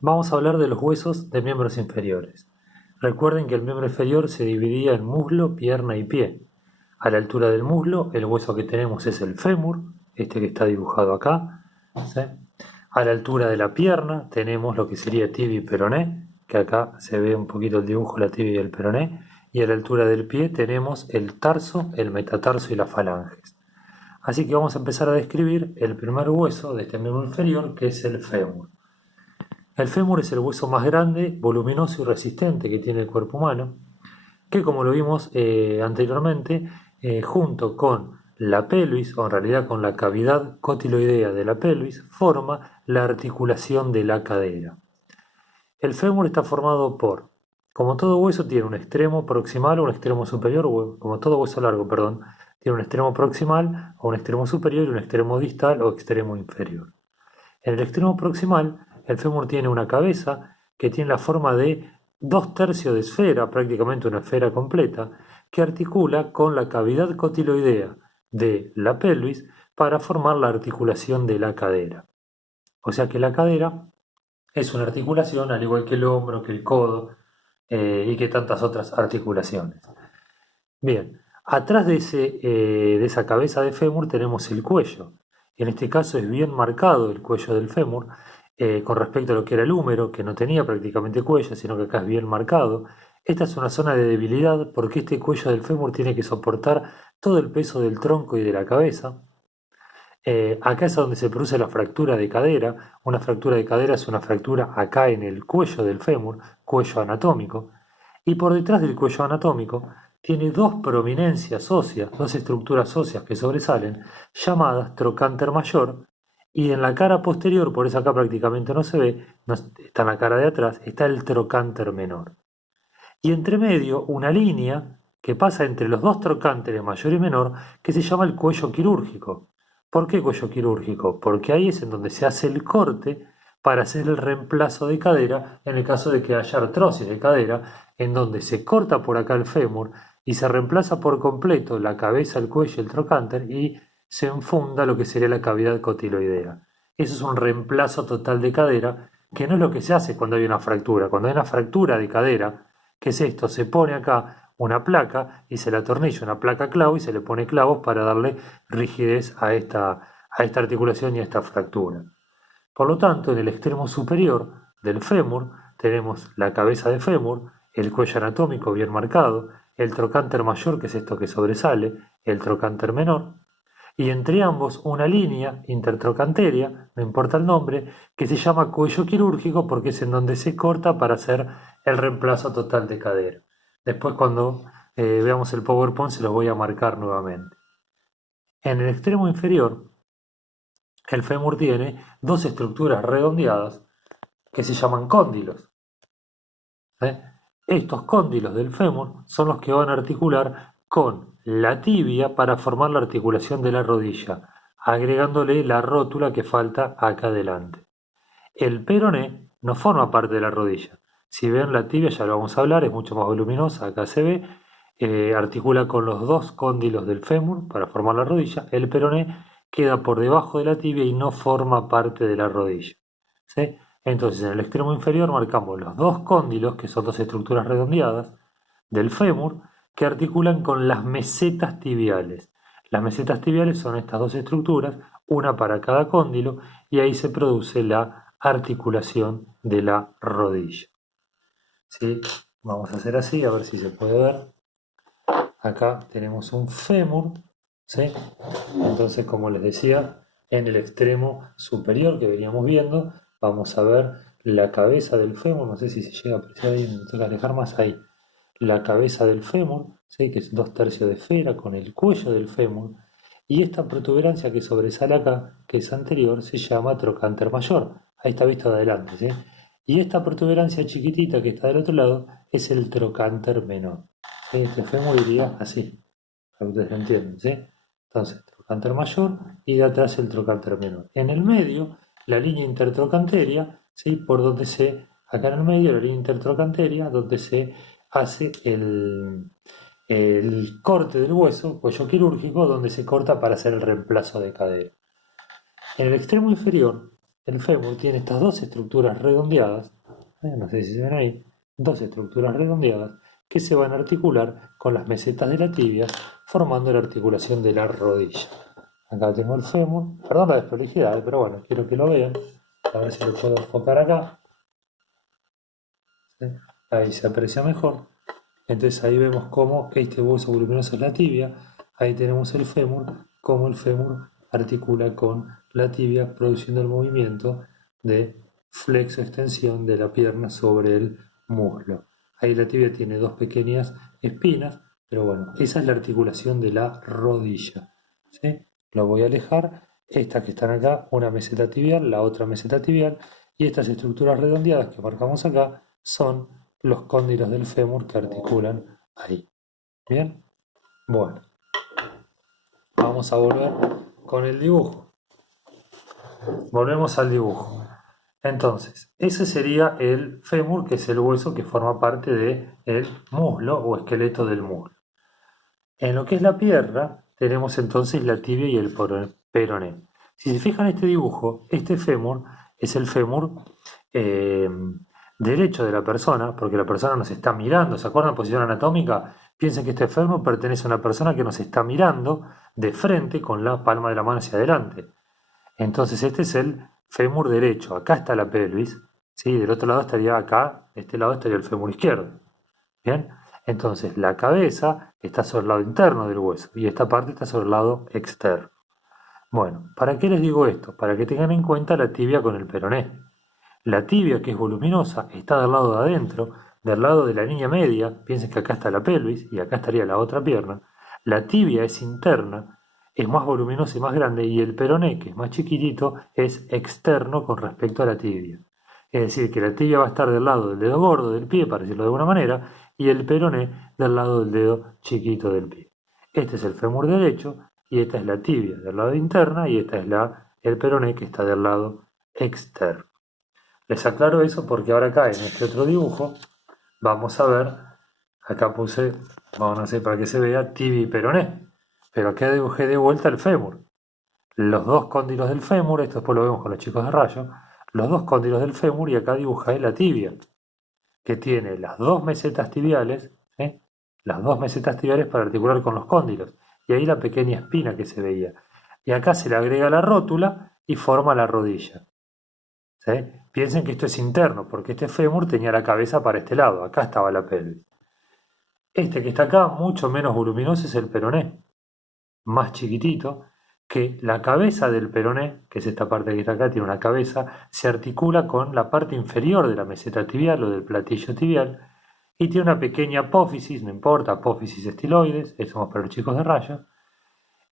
Vamos a hablar de los huesos de miembros inferiores. Recuerden que el miembro inferior se dividía en muslo, pierna y pie. A la altura del muslo, el hueso que tenemos es el fémur, este que está dibujado acá. ¿Sí? A la altura de la pierna tenemos lo que sería tibia y peroné, que acá se ve un poquito el dibujo, la tibia y el peroné. Y a la altura del pie tenemos el tarso, el metatarso y las falanges. Así que vamos a empezar a describir el primer hueso de este miembro inferior, que es el fémur. El fémur es el hueso más grande, voluminoso y resistente que tiene el cuerpo humano, que como lo vimos anteriormente, junto con la pelvis, o en realidad con la cavidad cotiloidea de la pelvis, forma la articulación de la cadera. El fémur está formado por, como todo hueso tiene un extremo proximal o un extremo superior, como todo hueso largo, perdón, tiene un extremo proximal o un extremo superior y un extremo distal o extremo inferior. En el extremo proximal, el fémur tiene una cabeza que tiene la forma de 2/3 de esfera, prácticamente una esfera completa, que articula con la cavidad cotiloidea de la pelvis para formar la articulación de la cadera. O sea que la cadera es una articulación al igual que el hombro, que el codo y que tantas otras articulaciones. Bien, atrás de esa cabeza de fémur tenemos el cuello. En este caso es bien marcado el cuello del fémur con respecto a lo que era el húmero, que no tenía prácticamente cuello, sino que acá es bien marcado. Esta es una zona de debilidad porque este cuello del fémur tiene que soportar todo el peso del tronco y de la cabeza. Acá es donde se produce la fractura de cadera. Una fractura de cadera es una fractura acá en el cuello del fémur, cuello anatómico. Y por detrás del cuello anatómico tiene dos prominencias óseas, dos estructuras óseas que sobresalen, llamadas trocánter mayor, y en la cara posterior, por eso acá prácticamente no se ve, no está en la cara de atrás, está el trocánter menor. Y entre medio una línea que pasa entre los dos trocánteres mayor y menor que se llama el cuello quirúrgico. ¿Por qué cuello quirúrgico? Porque ahí es en donde se hace el corte para hacer el reemplazo de cadera en el caso de que haya artrosis de cadera, en donde se corta por acá el fémur y se reemplaza por completo la cabeza, el cuello y el trocánter y se enfunda lo que sería la cavidad cotiloidea. Eso es un reemplazo total de cadera, que no es lo que se hace cuando hay una fractura. Cuando hay una fractura de cadera, ¿qué es esto? Se pone acá una placa y se le atornilla una placa clavo y se le pone clavos para darle rigidez a esta articulación y a esta fractura. Por lo tanto, en el extremo superior del fémur tenemos la cabeza de fémur, el cuello anatómico bien marcado, el trocánter mayor, que es esto que sobresale, el trocánter menor, y entre ambos una línea intertrocanteria, no importa el nombre, que se llama cuello quirúrgico porque es en donde se corta para hacer el reemplazo total de cadera. Después cuando veamos el PowerPoint se los voy a marcar nuevamente. En el extremo inferior, el fémur tiene dos estructuras redondeadas que se llaman cóndilos. ¿Eh? Estos cóndilos del fémur son los que van a articular con la tibia para formar la articulación de la rodilla, agregándole la rótula que falta acá adelante. El peroné no forma parte de la rodilla. Si ven la tibia, ya lo vamos a hablar, es mucho más voluminosa, acá se ve, articula con los dos cóndilos del fémur para formar la rodilla. El peroné queda por debajo de la tibia y no forma parte de la rodilla. ¿Sí? Entonces, en el extremo inferior marcamos los dos cóndilos, que son dos estructuras redondeadas, del fémur, que articulan con las mesetas tibiales. Las mesetas tibiales son estas dos estructuras, una para cada cóndilo, y ahí se produce la articulación de la rodilla. ¿Sí? Vamos a hacer así, a ver si se puede ver. Acá tenemos un fémur, ¿sí? Entonces, como les decía, en el extremo superior que veníamos viendo, vamos a ver la cabeza del fémur, no sé si se llega a apreciar ahí, me toca alejar más ahí, la cabeza del fémur, ¿sí? Que es 2/3 de esfera, con el cuello del fémur, y esta protuberancia que sobresale acá, que es anterior, se llama trocánter mayor, ahí está visto de adelante, ¿sí? Y esta protuberancia chiquitita que está del otro lado es el trocánter menor. ¿Sí? Este fémur iría así, para que ustedes lo entiendan, ¿sí? Entonces, trocánter mayor y de atrás el trocánter menor. En el medio, la línea intertrocanteria, ¿sí? Por donde acá en el medio, la línea intertrocanteria, donde se hace el corte del hueso, cuello quirúrgico, donde se corta para hacer el reemplazo de cadera. En el extremo inferior el fémur tiene estas dos estructuras redondeadas, no sé si se ven ahí, dos estructuras redondeadas que se van a articular con las mesetas de la tibia, formando la articulación de la rodilla. Acá tengo el fémur, perdón la desprolijidad, pero bueno, quiero que lo vean, a ver si lo puedo enfocar acá. ¿Sí? Ahí se aprecia mejor. Entonces ahí vemos cómo este hueso voluminoso es la tibia, ahí tenemos el fémur, cómo el fémur articula con la tibia produciendo el movimiento de flexo-extensión de la pierna sobre el muslo. Ahí la tibia tiene dos pequeñas espinas, pero bueno, esa es la articulación de la rodilla. ¿Sí? Lo voy a alejar, estas que están acá, una meseta tibial, la otra meseta tibial, y estas estructuras redondeadas que marcamos acá son los cóndilos del fémur que articulan ahí. Bien, bueno, vamos a volver con el dibujo. Volvemos al dibujo. Entonces, ese sería el fémur, que es el hueso que forma parte del muslo o esqueleto del muslo. En lo que es la pierna, tenemos entonces la tibia y el peroné. Si se fijan en este dibujo, este fémur es el fémur derecho de la persona, porque la persona nos está mirando. ¿Se acuerdan de posición anatómica? Piensen que este fémur pertenece a una persona que nos está mirando de frente con la palma de la mano hacia adelante. Entonces este es el fémur derecho. Acá está la pelvis, ¿sí? Del otro lado estaría acá, de este lado estaría el fémur izquierdo. ¿Bien? Entonces la cabeza está sobre el lado interno del hueso y esta parte está sobre el lado externo. Bueno, ¿para qué les digo esto? Para que tengan en cuenta la tibia con el peroné. La tibia, que es voluminosa, está del lado de adentro, del lado de la línea media. Piensen que acá está la pelvis y acá estaría la otra pierna. La tibia es interna, es más voluminosa y más grande, y el peroné, que es más chiquitito, es externo con respecto a la tibia. Es decir, que la tibia va a estar del lado del dedo gordo del pie, para decirlo de alguna manera, y el peroné del lado del dedo chiquito del pie. Este es el fémur derecho, y esta es la tibia del lado interna, y esta es el peroné que está del lado externo. Les aclaro eso porque ahora acá en este otro dibujo vamos a ver, acá puse, vamos a hacer para que se vea, tibia y peroné, pero acá dibujé de vuelta el fémur. Los dos cóndilos del fémur, esto después lo vemos con los chicos de rayo, los dos cóndilos del fémur, y acá dibujé la tibia, que tiene las dos mesetas tibiales, ¿sí? Las dos mesetas tibiales para articular con los cóndilos, y ahí la pequeña espina que se veía. Y acá se le agrega la rótula y forma la rodilla. ¿Sí? Piensen que esto es interno, porque este fémur tenía la cabeza para este lado, acá estaba la pelvis. Este que está acá, mucho menos voluminoso, es el peroné, más chiquitito, que la cabeza del peroné, que es esta parte que está acá, tiene una cabeza, se articula con la parte inferior de la meseta tibial o del platillo tibial, y tiene una pequeña apófisis, no importa, apófisis estiloides, eso somos para los chicos de rayos,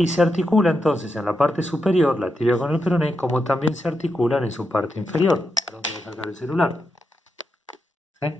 y se articula entonces en la parte superior, la tibia con el peroné, como también se articulan en su parte inferior. Perdón que voy a sacar el celular. ¿Sí?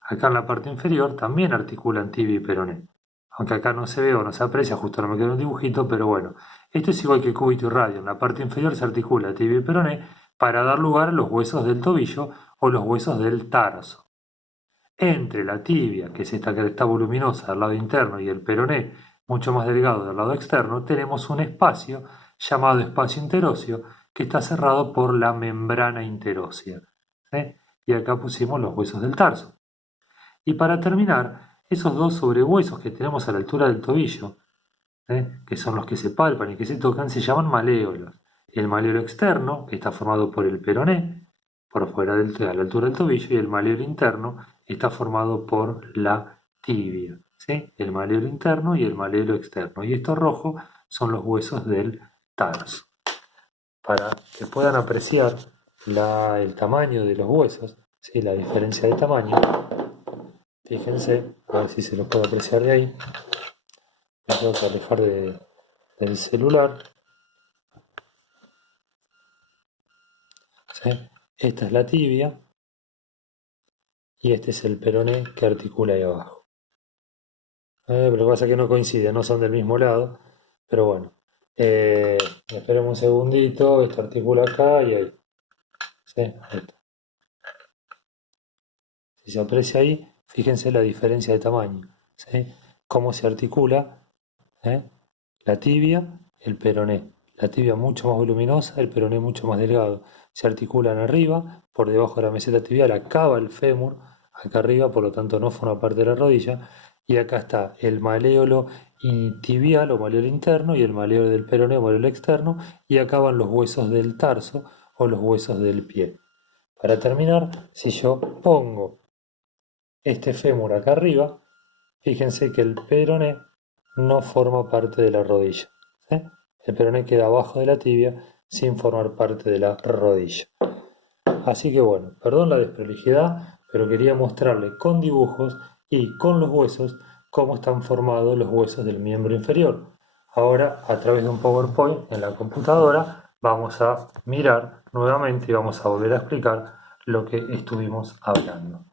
Acá en la parte inferior también articulan tibia y peroné. Aunque acá no se ve o no se aprecia, justo no me queda un dibujito, pero bueno. Esto es igual que cúbito y radio. En la parte inferior se articula tibia y peroné para dar lugar a los huesos del tobillo o los huesos del tarso. Entre la tibia, que es esta que está voluminosa del lado interno, y el peroné, mucho más delgado del lado externo, tenemos un espacio llamado espacio interóseo que está cerrado por la membrana interósea. ¿Sí? Y acá pusimos los huesos del tarso. Y para terminar, esos dos sobrehuesos que tenemos a la altura del tobillo, que son los que se palpan y que se tocan, se llaman maléolos. El maléolo externo, que está formado por el peroné, por fuera a la altura del tobillo, y el maléolo interno está formado por la tibia. ¿Sí? El maléolo interno y el maléolo externo. Y estos rojos son los huesos del tarso. Para que puedan apreciar el tamaño de los huesos, ¿sí? La diferencia de tamaño, fíjense, a ver si se los puedo apreciar de ahí. Me tengo que alejar del celular. ¿Sí? Esta es la tibia y este es el peroné que articula ahí abajo. Pero lo que pasa es que no coinciden, no son del mismo lado, pero bueno. Esperemos un segundito, esto articula acá y ahí. ¿Sí? Ahí está. Si se aprecia ahí, fíjense la diferencia de tamaño. ¿Sí? Cómo se articula la tibia, el peroné. La tibia mucho más voluminosa, el peroné mucho más delgado. se articulan arriba, por debajo de la meseta tibial acaba el fémur, acá arriba, por lo tanto no forma parte de la rodilla, y acá está el maléolo tibial o maléolo interno y el maléolo del peroné o maléolo externo, y acaban los huesos del tarso o los huesos del pie. Para terminar, si yo pongo este fémur acá arriba, fíjense que el peroné no forma parte de la rodilla, ¿sí? El peroné queda abajo de la tibia sin formar parte de la rodilla. Así que bueno, perdón la desprolijidad, pero quería mostrarle con dibujos y con los huesos cómo están formados los huesos del miembro inferior. Ahora, a través de un PowerPoint en la computadora, vamos a mirar nuevamente y vamos a volver a explicar lo que estuvimos hablando.